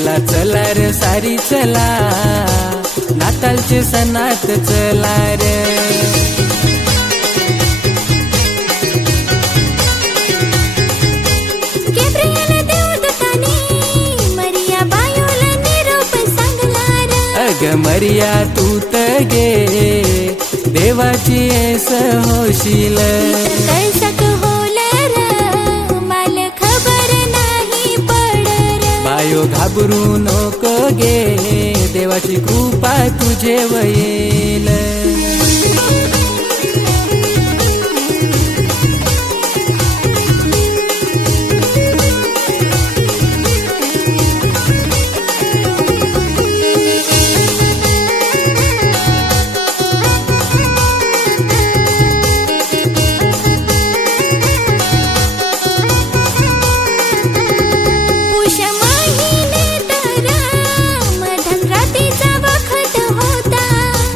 चला चला रे सारी चला, नाताळचे सणात चला रे. अग मरिया तू तर गे, देवाची येस होशील. बायो घाबरू नको गे, देवाची कृपा तुझे येईल.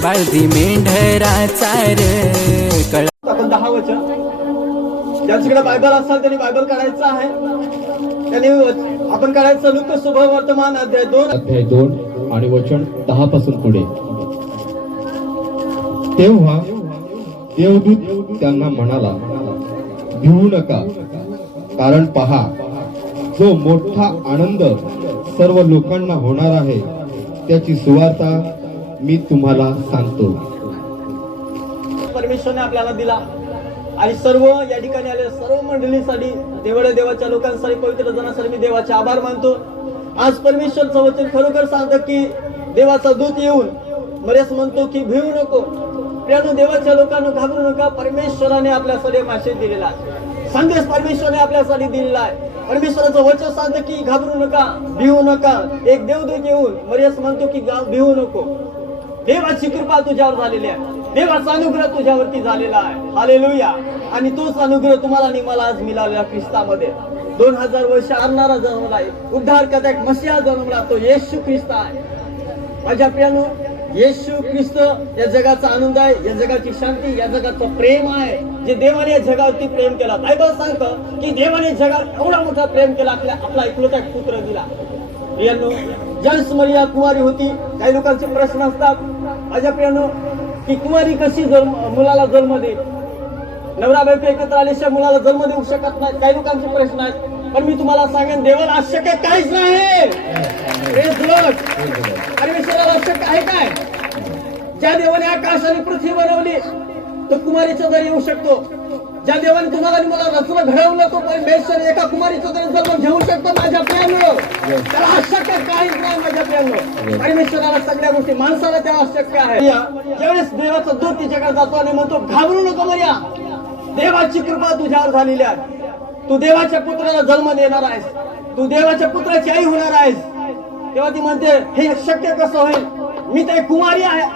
बाळदी मेंढराचा रे कळ. आपण 10 वचन ज्यांच्याकडे बायबल असाल त्यांनी बायबल काढायचं आहे. त्यांनी आपण काढायचं लूका सुवर्तमान अध्याय 2 आणि वचन 10 पासून पुढे. तेव्हा देवदूत त्यांना म्हणाला, भिवू नका, कारण पहा, जो मोठा आनंद सर्व लोकांना होणार आहे त्याची सुवार्ता मी तुम्हाला सांगतो. परमेश्वरने आपल्याला दिला आणि सर्व या ठिकाणी आलेल्या सर्व मंडळीसाठी, देवाच्या लोकांसाठी, पवित्र जनासाठी मी देवाचे आभार मानतो. आज परमेश्वरचं वचन खरोखर सांगतं की देवाचा दूत येऊन मरेस म्हणतो की भिवू नको. प्रियानो, देवाच्या लोकांना घाबरू नका. परमेश्वराने आपल्यासाठी मासे दिलेला आहे, संदेश परमेश्वराने आपल्यासाठी दिलेला आहे. परमेश्वराचं वचन सांगतं की घाबरू नका, भिवू नका. एक देवदूत येऊन मरेस म्हणतो की भिवू नको. देवाची कृपा तुझ्यावर झालेली आहे, देवाचा अनुग्रह तुझ्यावरती झालेला आहे. हालेलुया. आणि तोच अनुग्रह तुम्हाला आणि मला आज मिळालेला ख्रिस्तामध्ये. 2000 वर्ष आणणारा जन्मला आहे, उद्धारकर्ता एक मसीहा जन्मला, तो येशू ख्रिस्त आहे. माझ्या प्रियानो, येशू ख्रिस्त या जगाचा आनंद आहे, या जगाची शांती, या जगाचं प्रेम आहे, जे देवाने या जगावरती प्रेम केला. बायबल सांगतं की देवाने जगात एवढा मोठा प्रेम केला, आपला एकलौता एक पुत्र दिला. प्रियानो, ज्यावेळेस मरिया कुमारी होती, काही लोकांचे प्रश्न असतात माझ्या प्रियानो की कुमारी कशी मुलाला जन्म दे, नवरा बायको एकत्र आल्याशिवाय मुलाला जन्म देऊ शकत नाही, काही लोकांचे प्रश्न आहेत. पण मी तुम्हाला सांगेन, देवाला अशक्य काहीच नाही. परमेश्वराला अशक्य आहे काय? ज्या देवाने आकाश आणि पृथ्वी बनवली तो कुमारीचा जरी येऊ शकतो. ज्या देवाने तुम्हाला आणि मला रचलं घडवलं तो परमेश्वर एका कुमारीचा जरी जन्म घेऊ शकतो. माझ्या प्रियानो, त्याला अशक्य काहीच नाही. माझ्या प्रियानो, परमेश्वराला सगळ्या गोष्टी, माणसाला त्या अशक्य आहे. ज्यावेळेस देवाचा दूत तिच्याकडे जातो आणि म्हणतो घाबरू नको मरिया, देवाची कृपा तुझ्यावर झालेली आहे, तू देवाच्या पुत्राला जन्म देणार आहेस, तू देवाच्या पुत्राची आई होणार आहेस. तेव्हा ती म्हणते हे शक्य कसं होईल, मी तर कुमारी आहे.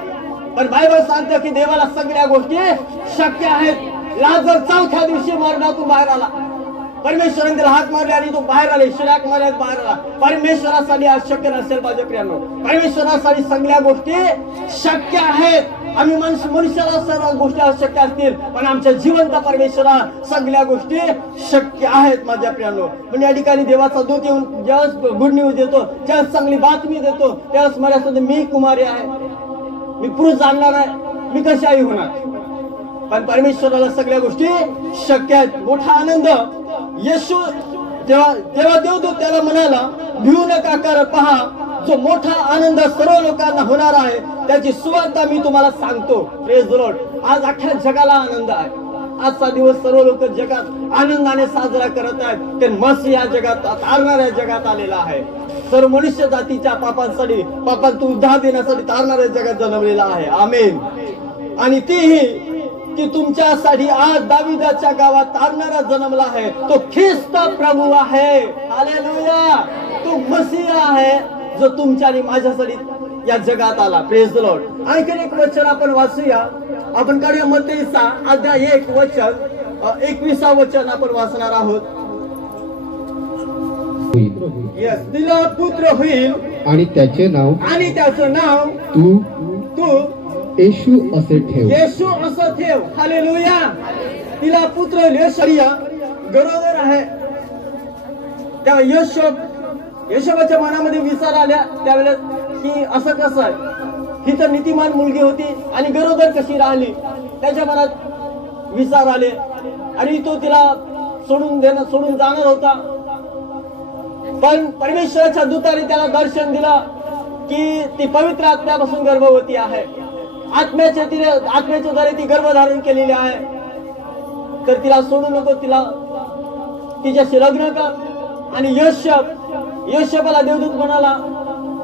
पण बायबल सांगतं की देवाला सगळ्या गोष्टी शक्य आहेत. लाजर 4थ्या दिवशी मरणातून बाहेर आला, परमेश्वराने त्याला हाक मारले आणि तो बाहेर आले, शिराक मारल्यात बाहेर आला. परमेश्वरासाठी अशक्य नसेल माझ्या प्रियांनो, परमेश्वरासाठी सगळ्या गोष्टी शक्य आहेत. आम्ही मनुष्याला सर्व गोष्टी अशक्य असतील, पण आमच्या जिवंत परमेश्वरा सगळ्या गोष्टी शक्य आहेत माझ्या प्रियांनो. पण या ठिकाणी देवाचा दूत येऊन ज्यावेळेस गुड न्यूज देतो, ज्यावेळेस चांगली बातमी देतो, त्यावेळेस मला असं मी कुमारी आहे, मी पुरुष जाणणार आहे, मी कशी आई होणार. पण परमेश्वराला सगळ्या गोष्टी शक्य आहेत. मोठा आनंद येशू तेव्हा देवदूत त्याला म्हणाला भिवू नका, कारण पहा, जो मोठा आनंद सर्व लोकांना होणार आहे त्याची सुवार्ता मी तुम्हाला सांगतो. Praise the Lord. आज अख्ख्या जगाला आनंद आहे. आजचा दिवस सर्व लोक जगात आनंदाने साजरा करत आहेत, ते मसीह या जगात, तारणाऱ्या जगात आलेला आहे. सर्व मनुष्य जातीच्या पापांसाठी, पापांतून उद्धार देण्यासाठी तारणाऱ्या जगात जन्मलेला आहे. आमेन. आणि तीही की तुमच्यासाठी आज दाविदाच्या गावात तारणारा जन्मला आहे, तो ख्रिस्त प्रभू आहे. हालेलुया. तो मसीहा आहे जो तुमच्या आणि माझ्यासाठी या जगात आला. Praise the Lord. आणखी एक वचन आपण वाचूया. आपण काढूया मत्तेचा अध्याय 1 वचन 21 वचन आपण वाचणार आहोत. यस, तिला पुत्र होईल आणि त्याचे त्याचं नाव तू येशू असे ठेव. येशू असं ठेव. हालेलुया. तिला पुत्र येशू गरोदर आहे. त्या येशू यशोबाच्या मनामध्ये विचार आल्या त्यावेळेस की असं कसं आहे, ही तर नीतिमान मुलगी होती आणि गरोदर कशी राहिली. त्याच्या मनात विचार आले आणि तो तिला सोडून जाणार होता. पण परमेश्वराच्या दूताने त्याला दर्शन दिलं की ती पवित्र आत्म्यापासून गर्भवती आहे. आत्म्याच्या द्वारे ती गर्भधारण केलेली आहे. तर तिला सोडू नको, तिच्याशी लग्न कर. आणि योशेबाला देवदूत म्हणाला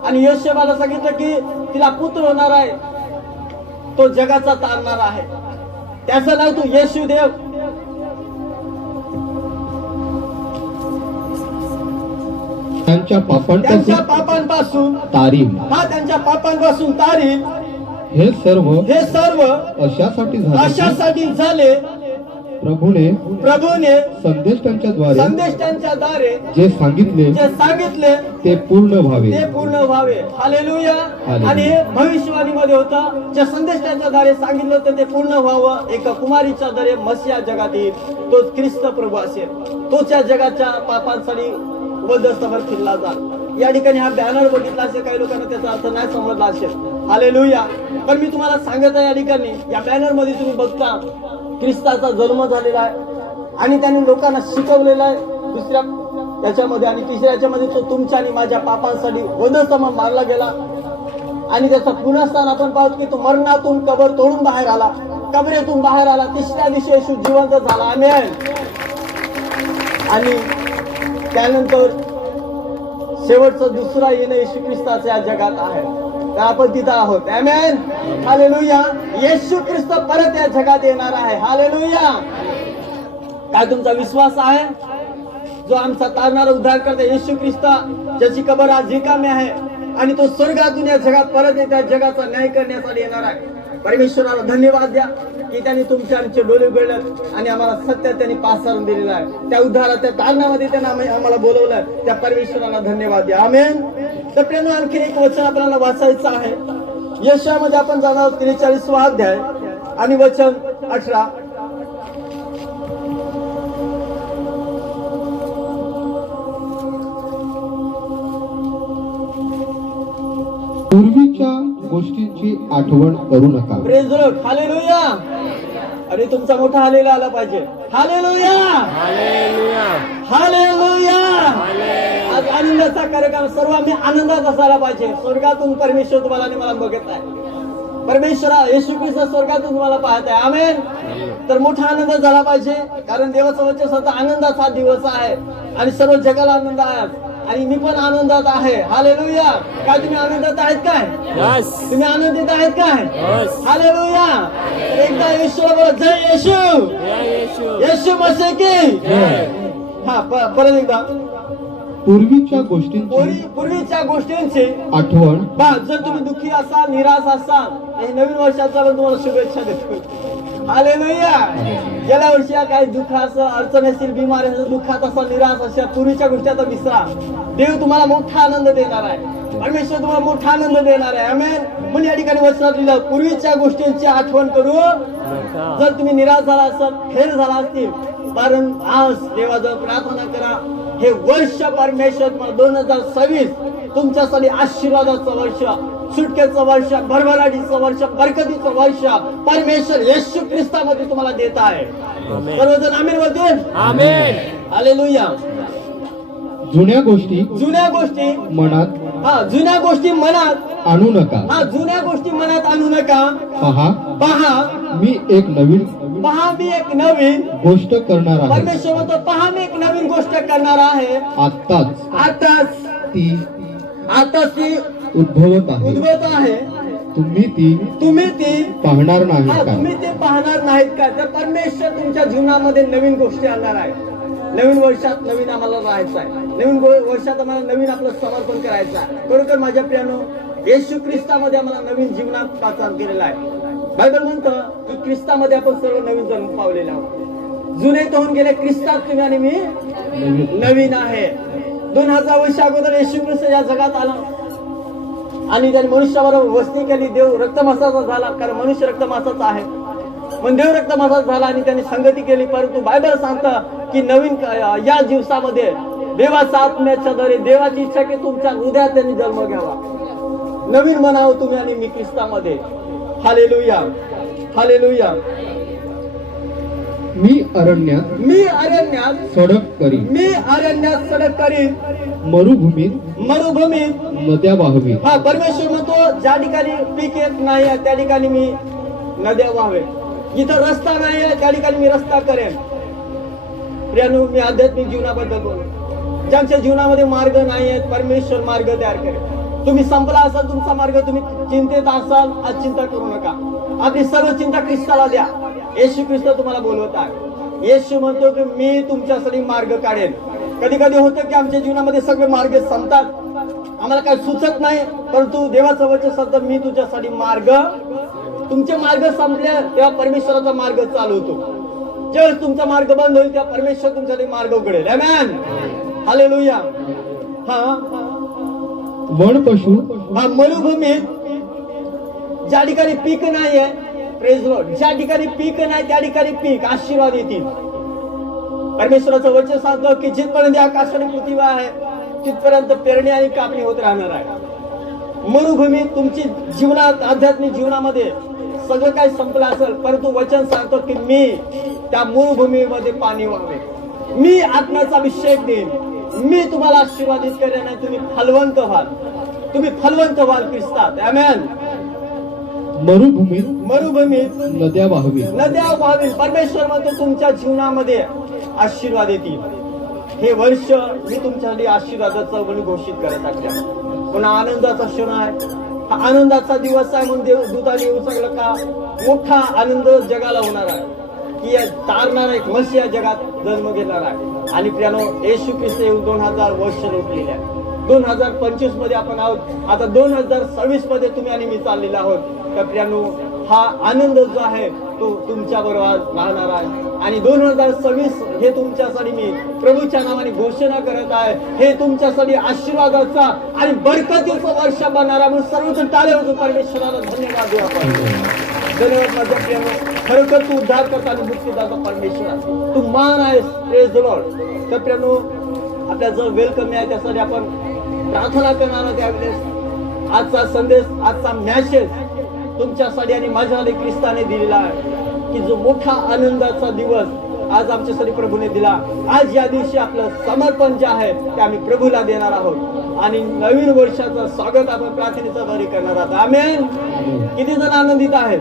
आणि योशेबाला सांगितलं की तिला पुत्र होणार आहे, तो जगाचा तारणार आहे. त्याचं नाव तू येशूदेव. त्यांच्या पापांपासून तारीम त्यांच्या पापांपासून तारील. हे सर्व अशासाठी झाले प्रभूने संदेश त्यांच्या द्वारे जे सांगितले ते पूर्ण व्हावे. हालेलुया. आणि भविष्यवाणीमध्ये होतं जे संदेश त्यांच्या द्वारे सांगितलं होतं ते पूर्ण व्हावं. एका कुमारीच्या द्वारे मसीहा जगात येईल, तो ख्रिस्त प्रभू असेल. तोच या जगाच्या पापांसाठी वधस्तंभावर खिल्ला जाईल. या ठिकाणी हा बॅनर बघितला असेल, काही लोकांना त्याचा अर्थ नाही समजला असेल. हालेलुया. पण मी तुम्हाला सांगत आहे, या ठिकाणी या बॅनर मध्ये तुम्ही बघता ख्रिस्ताचा जन्म झालेला आहे आणि त्यांनी लोकांना शिकवलेला आहे. दुसऱ्या याच्यामध्ये आणि तिसऱ्या याच्यामध्ये तो तुमच्या आणि माझ्या पापांसाठी वधस्तंभावर मारला गेला आणि त्याचा पुनःस्थान आपण पाहतो की तो मरणातून कबर तोडून बाहेर आला, कबरेतून बाहेर आला. तिसऱ्या दिवशी येशू जिवंत झाला. आमेन. आणि त्यानंतर शेवटचं दुसरा येणं येशू ख्रिस्ताचं या जगात आहे. तर आपण तिथं आहोत. आमेन. हालेलुया. येशू ख्रिस्त परत या जगात येणार आहे. हालेलुया. काय तुमचा विश्वास आहे? जो आमचा तारणारा उद्धार करता येशू ख्रिस्त, ज्याची कबर आज रिकामी आहे आणि तो स्वर्गातून या जगात परत येत्या जगाचा न्याय करण्यासाठी येणार आहे. परमेश्वराला धन्यवाद द्या की त्यांनी तुमचे आमचे डोळे उघडले आणि आम्हाला सत्य त्यांनी पासारून दिलेलं आहे. त्या उद्धाराच्या तारणामध्ये त्यांना आम्हाला बोलवलंय. त्या परमेश्वराला धन्यवाद द्या. आमेन. तर प्रेम, आणखी एक वचन आपल्याला वाचायचं आहे. यशामध्ये आपण जाणार आहोत 43वा अध्याय आणि वचन 18. पूर्वीच्या गोष्टींची आठवण करू नका. Praise the Lord. हालेलुया. आणि तुमचा मोठा हालेलुया आला पाहिजे. हालेलुया. हालेलुया. आज आनंदाचा कार्यक्रम, सर्व आम्ही आनंदात असायला पाहिजे. स्वर्गातून परमेश्वर तुम्हाला आणि मला बघत आहे. परमेश्वरा येशू ख्रिस्त स्वर्गातून तुम्हाला पाहत आहे. आमेन. तर मोठा आनंद झाला पाहिजे, कारण देवाचं वचन सध्या आनंदाचा दिवस आहे आणि सर्व जगाला आनंद आहे आणि मी पण आनंदात आहे. हालेलुया. काय तुम्ही आनंदात आहेत काय? तुम्ही आनंदित आहेत काय? हालेलुया. एकदा येशूला बोला, जय येशू. येशू मसीह की. हा, परत एकदा. पूर्वीच्या गोष्टींची आठवण. जर तुम्ही दुःखी असाल, निराश असाल, हे नवीन वर्षाचा पण तुम्हाला शुभेच्छा देतो. हालेलुया. गेल्या वर्षी काही दुःखाचं अडचण असेल, बिमारी असेल, दुःखात असाल, निराश असेल, पूर्वीच्या गोष्टी आता विसरा. देव तुम्हाला मोठा आनंद देणार आहे. परमेश्वर तुम्हाला मोठा आनंद देणार आहे. आमेन. म्हणून या ठिकाणी वचनात लिहिलं, पूर्वीच्या गोष्टींची आठवण करू. जर तुम्ही निराश झाला असाल, फेल झाला असतील, कारण आज देवाजवळ प्रार्थना करा. हे वर्ष परमेश्वर 2026 तुमच्यासाठी आशीर्वादाचं वर्ष, सुटकेचं वर्ष, भरभराटीचं वर्ष, बरकतीचं वर्ष परमेश्वर येशू ख्रिस्तामध्ये तुम्हाला देत आहे. सर्वजण आमेन बोलतील. आमेन. हालेलुया. जुन्या गोष्टी मनात आणू नका. जुन्या गोष्टी मनात आणू नका. पहा मी एक नवीन गोष्ट करणार आहे. परमेश्वर म्हणतो, पहा मी एक नवीन गोष्ट करणार आहे. आताच ती उद्भवत आहे. तुम्ही ती पाहणार नाही का? तुम्ही ते पाहणार नाहीत का? तर परमेश्वर तुमच्या जीवनामध्ये नवीन गोष्टी आणणार आहे. नवीन वर्षात नवीन आम्हाला राहायचं आहे. नवीन वर्षात आम्हाला नवीन आपलं समर्पण करायचं आहे. खरोखर माझ्या प्रियानो, येशू ख्रिस्तामध्ये आम्हाला नवीन जीवनात पाचार केलेला आहे. बायबल म्हणतं की ख्रिस्तामध्ये आपण सर्व नवीन जन्म पावलेला आहोत. जुने तर होऊन गेले, ख्रिस्तात तुम्ही आणि मी नवीन आहे. 2000 वर्ष अगोदर येशू ख्रिस्त या जगात आला आणि त्याने मनुष्याबरोबर वस्ती केली. देव रक्तमांसाचा झाला, कारण मनुष्य रक्तमांसाचा आहे. पण देव रक्तमांसाचा झाला आणि त्यांनी संगती केली. परंतु बायबल सांगतं की नवीन या दिवसामध्ये देवाचा आत्म्याच्या द्वारे देवाची इच्छा की तुमच्या हृदयात त्यांनी जन्म घ्यावा, नवीन म्हणावं तुम्ही आणि मी ख्रिस्तामध्ये. Hallelujah, hallelujah. मी अरण्यात मी अरण्यात सडक करीन, मी अरण्यात सडक करीन, मरुभूमीत मरुभूमीत. नद्या वाहवी. हा, परमेश्वर म्हणतो ज्या ठिकाणी पीक येत नाही आहे, त्या ठिकाणी मी नद्या वाहवे. जिथं रस्ता नाही आहे त्या ठिकाणी मी रस्ता करेन. प्रियानो, मी आध्यात्मिक जीवनाबद्दल बोलतो. ज्यांच्या जीवनामध्ये मार्ग नाही आहेत, परमेश्वर मार्ग तयार करेल. तुम्ही संपला असाल तुमचा मार्ग, तुम्ही चिंतेत असाल, आज चिंता करू नका. आपली सर्व चिंता ख्रिस्ताला द्या. येशू ख्रिस्त तुम्हाला बोलवत आहे. येशू म्हणतो की मी तुमच्यासाठी मार्ग काढेन. कधी कधी होतं की आमच्या जीवनामध्ये सगळे मार्ग संपतात, आम्हाला काय सुचत नाही, परंतु देवाचं वचन सांगतं मी तुझ्यासाठी मार्ग. तुमचे मार्ग संपले तेव्हा परमेश्वराचा मार्ग चालू होतो. ज्यावेळेस तुमचा मार्ग बंद होईल तेव्हा परमेश्वर तुमच्यासाठी मार्ग उघडेल. आमेन, हालेलुया. हा, वन पशु हा, मरुभूमीत ज्या ठिकाणी पीक नाही आहे, प्रेज लॉर्ड, ज्या ठिकाणी पीक नाही त्या ठिकाणी पीक, आशीर्वाद येतील. परमेश्वराचं वचन सांगतं की जिथपर्यंत आकाश आणि पृथ्वी आहे तिथपर्यंत पेरणी आणि कापणी होत राहणार आहे. मरुभूमी तुमची जीवनात, आध्यात्मिक जीवनामध्ये सगळं काही संपलं असेल, परंतु वचन सांगतो की मी त्या मरुभूमीमध्ये पाणी वाहवे, मी आत्म्याचा अभिषेक देईन, मी तुम्हाला आशीर्वादित करेन आणि तुम्ही फलवंत व्हाल. तुम्ही फलवंत व्हाल ख्रिस्तात. आमेन. मरुभूमीत मरुभूमीत नद्या वाहवी. नद्या वाहतील. परमेश्वर म्हणतो तुमच्या जीवनामध्ये आशीर्वाद येतील. हे वर्ष मी तुमच्यासाठी आशीर्वादाचं म्हणून घोषित करत आहे. पुन्हा आनंदाचा क्षण आहे, हा आनंदाचा दिवस आहे म्हणून दूताने येऊन सांगितलं का मोठा आनंद जगाला होणार आहे की तारणार एक मसीहा जगात जन्म घेणार आहे. आणि प्रियानो, येशू ख्रिस्त येऊन 2000 वर्ष लोटलेले आहे. 2025 मध्ये आपण आहोत. आता 2026 मध्ये तुम्ही आणि मी चाललेला आहोत. तर प्रियानो, हा आनंद जो आहे तो तुमच्या बरोबर राहणार आहे. आणि 2026 हे तुमच्यासाठी मी प्रभूच्या नावाने घोषणा करत आहे. हे तुमच्यासाठी आशीर्वादाचा आणि बरकतीचा वर्ष बनणारा म्हणून सर्वजण टाळ्या वाजवून परमेश्वराला धन्यवाद देऊ आपण. धन्यवाद माझ्या प्रियानो. खरोखर तू उद्धार करता आणि मुक्तीदाता परमेश्वर आहे. तू मान आहेस. Praise the Lord. तर प्रियानो, आपल्या जर वेलकम आहे त्यासाठी आपण प्रार्थना करणार आहोत. त्यावेळेस आजचा संदेश, आजचा मॅसेज तुमच्यासाठी आणि माझ्यासाठी ख्रिस्ताने दिलेला आहे की जो मोठा आनंदाचा दिवस आज आमच्यासाठी प्रभूने दिला. आज या दिवशी आपलं समर्पण जे आहे ते आम्ही प्रभूला देणार आहोत आणि नवीन वर्षाचं स्वागत आपण प्रार्थनेच्या द्वारे करणार आहोत. आमेन. किती जण आनंदित आहेत?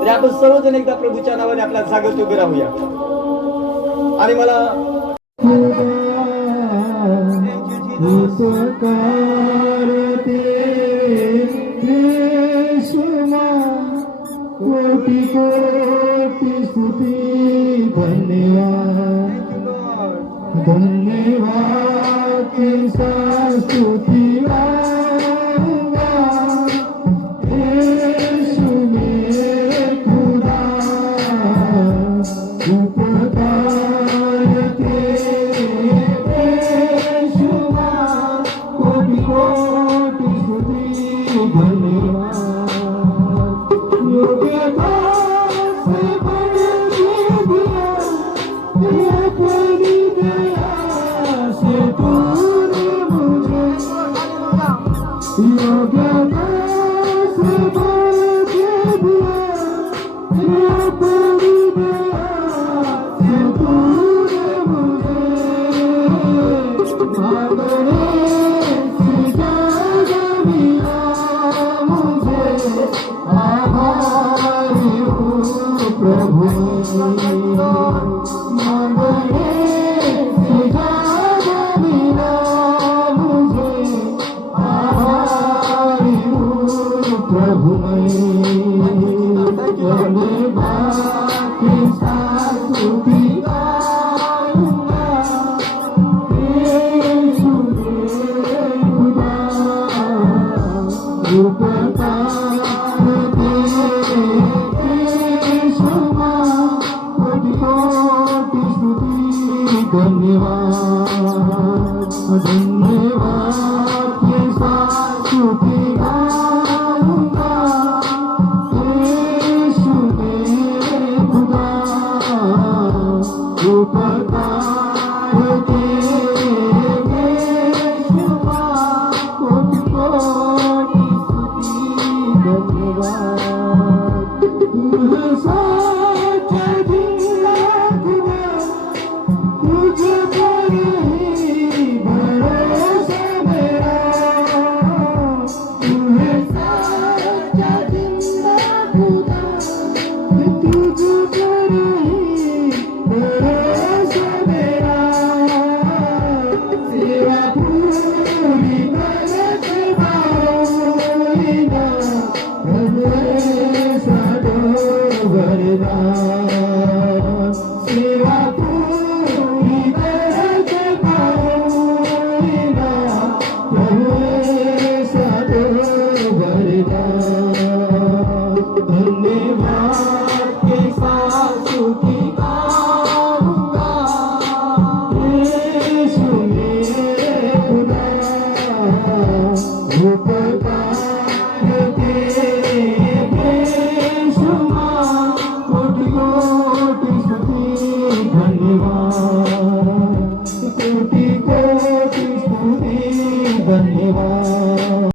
तरी आपण सर्वजण एकदा प्रभूच्या नावाने आपल्या जागेत उभे राहूया. आणि मला कोटि कोटि स्तुति धन्यवाद धन्यवाद की स्तुति गाऊंगा यीशु मेरे खुदा उपकार तेरे यीशु कोटि कोटि स्तुति धन्यवाद योग्यता से बढ़ के दिया ये तेरी दया से तूने मुझे योग्यता से बढ़ के दिया ये तेरी दया से तूने मुझे मांगने से ज्यादा मिला मुझे आभारी हूँ प्रभु मांगने से ज्यादा मिला मुझे आभारी हूँ प्रभु मैं बाकी स्तुति गाऊंगा यीशु मेरे खुदा उपकार तेरे यीशु कोटि कोटि स्तुति धन्यवाद।